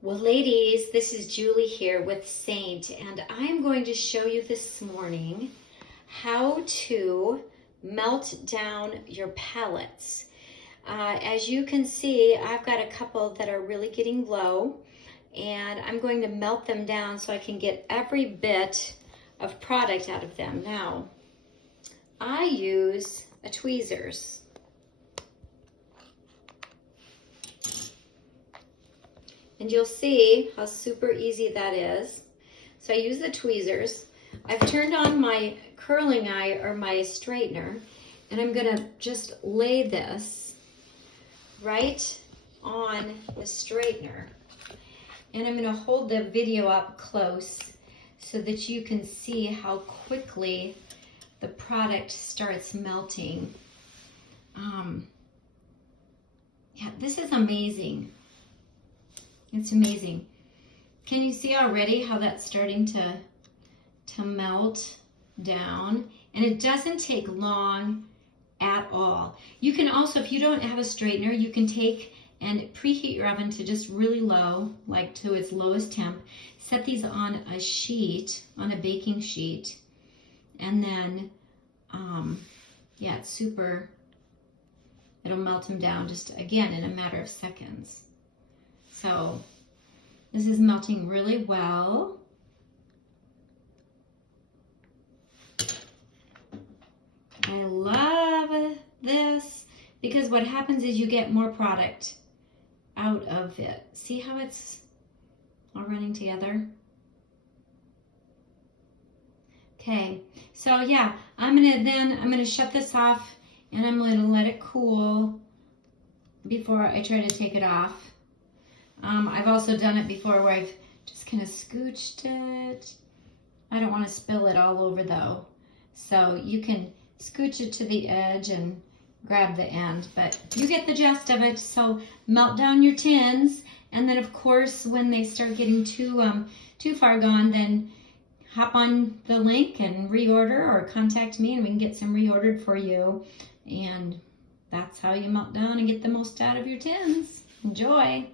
Well, ladies, this is Julie here with Seint, and I'm going to show you this morning how to melt down your pellets. As you can see, I've got a couple that are really getting low, and I'm going to melt them down so I can get every bit of product out of them. Now, I use a tweezers. And you'll see how super easy that is. So I use the tweezers. I've turned on my curling iron or my straightener, and I'm gonna just lay this right on the straightener. And I'm gonna hold the video up close so that you can see how quickly the product starts melting. Yeah, this is amazing. It's amazing. Can you see already how that's starting to melt down? And it doesn't take long at all. You can also, if you don't have a straightener, you can take and preheat your oven to just really low, like to its lowest temp. Set these on a sheet, on a baking sheet, and then, yeah, it's super, it'll melt them down just, again, in a matter of seconds. So this is melting really well. I love this because what happens is you get more product out of it. See how it's all running together? Okay, so yeah, I'm gonna shut this off and I'm gonna let it cool before I try to take it off. I've also done it before where I've just kind of scooched it. I don't want to spill it all over though. So you can scooch it to the edge and grab the end, but you get the gist of it. So melt down your tins, and then of course when they start getting too far gone, then hop on the link and reorder or contact me and we can get some reordered for you. And that's how you melt down and get the most out of your tins. Enjoy.